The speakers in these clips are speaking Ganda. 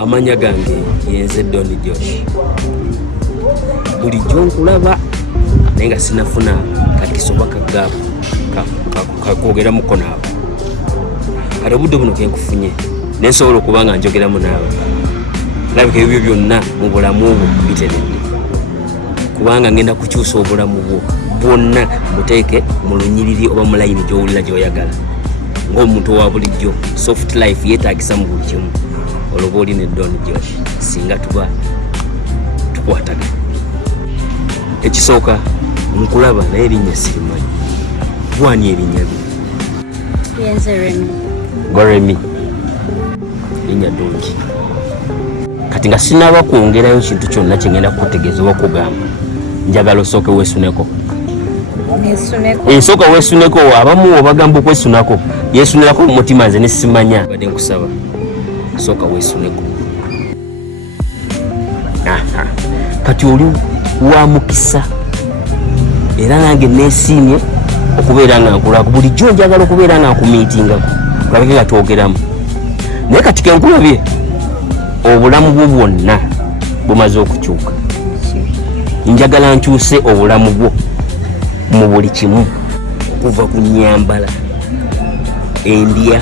Amanya gange yenze Don Josh. Bulijjo nkulaba naye nga sinafuna kakisoba kagaavu kakogeramuko naawe. Kati obudde buno kenkufunye nensobola okuba nga njogeramu naawe. Labika ebyo byonna mu bulamu obwo bitenedde, kubanga ngenda kukyusa obulamu bwo bwonna buteeke mu lunyiriri oba mu layini gy'owulira gy'oyagala. Ng'omuntu wa bulijjo soft life yeetaagisa mu buli kimu. Olwo oli ne Don Josh singa tuba tukwatagana. Ekisooka nkulaba naye erinnya sirimanyi. Bwani erinnya lyo? Yenze Remy. Remy. Erinnya ddungi. Kati nga sinaba kwongerayo kintu kyonna kye ngenda kukutegeeza oba kugamba, njagala osooke weesuneko. Ensooka weesuneko. Abamu obagamba okwesunako yeesunirako mu mutima, nze ne simanya. Badde nkusaba sooka weesuneko. Kati oli wa mukisa era nange neesiimye okubeera nga nkulako. Bulijjo njagala okubeera nga nkumiitingako kulabike nga twogeramu. Naye kati kenkulabye obulamu bwo bwonna bumaze okukyuka. Njagala nkyuse obulamu bwo mu buli kimu, okuva ku nyambala, endya,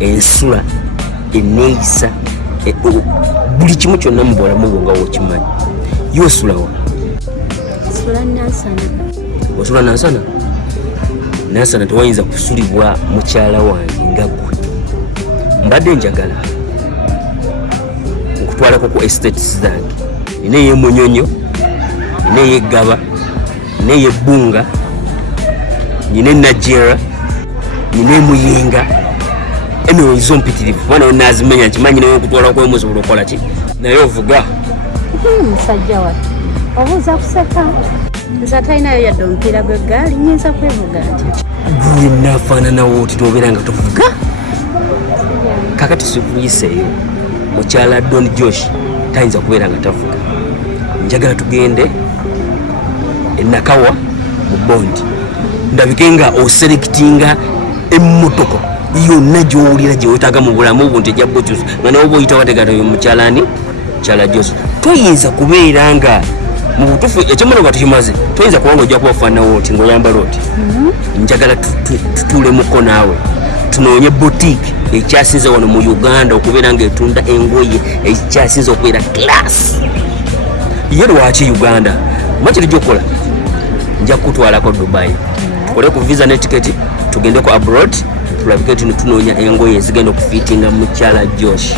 ensula, enneeyisa, buli kimu kyonna mu bulamu bwo nga wokimanyi. Yosulawa? Sula Nansana. Osula Nansana? Nansana tewayinza kusulibwa mukyala wange nga gwe. Mbadde njagala okutwalako ku estates zange. Nina ey'Emunyonyo, nina ey'Eggaba, nina ey'Ebbunga, nina eNajera, nina eMuyinga. Eno izo mpitirivu kubanga nawe nazimenya, nkimanyi nawe okutwala kwa musobola okukola ki naye ovuga. Musajja wattu obuuza kuseka, nze atalinayo yadde omupiira gw'eggaali nyinza kwevuga ntya? Gwe naafaananawo oti tobeera nga tovuga. Kakati sikuyiseeyo mukyala Don Josh tayinza kubeera nga tavuga. Njagala tugende Nakawa mu Bondi ndabike nga oselekitinga emmotoka yonna gy'owulira gye weetaaga mu bulamu obwo nti ejja kukyusa nga nawe oba oyita wategata mukyalani mukyala Josh. Toyinza kubeera nga mu butuufu ekyomotoka tukimaze, toyinza kubanga ojja kuba faanawo oti ng'oyambala oti. Njagala tutuulemuko naawe tunoonye boutique ekyasinze wano mu Uganda okubeera ng'etunda engoye ekyasinze okubeera class. Ye lwaki Uganda? Makiri gy'okola nja kukutwalako Dubai, tukole ku visa ne ticket tugendeko abroad tulabike tunoonya engoye ezigenda okufiitinga mukyala Josh.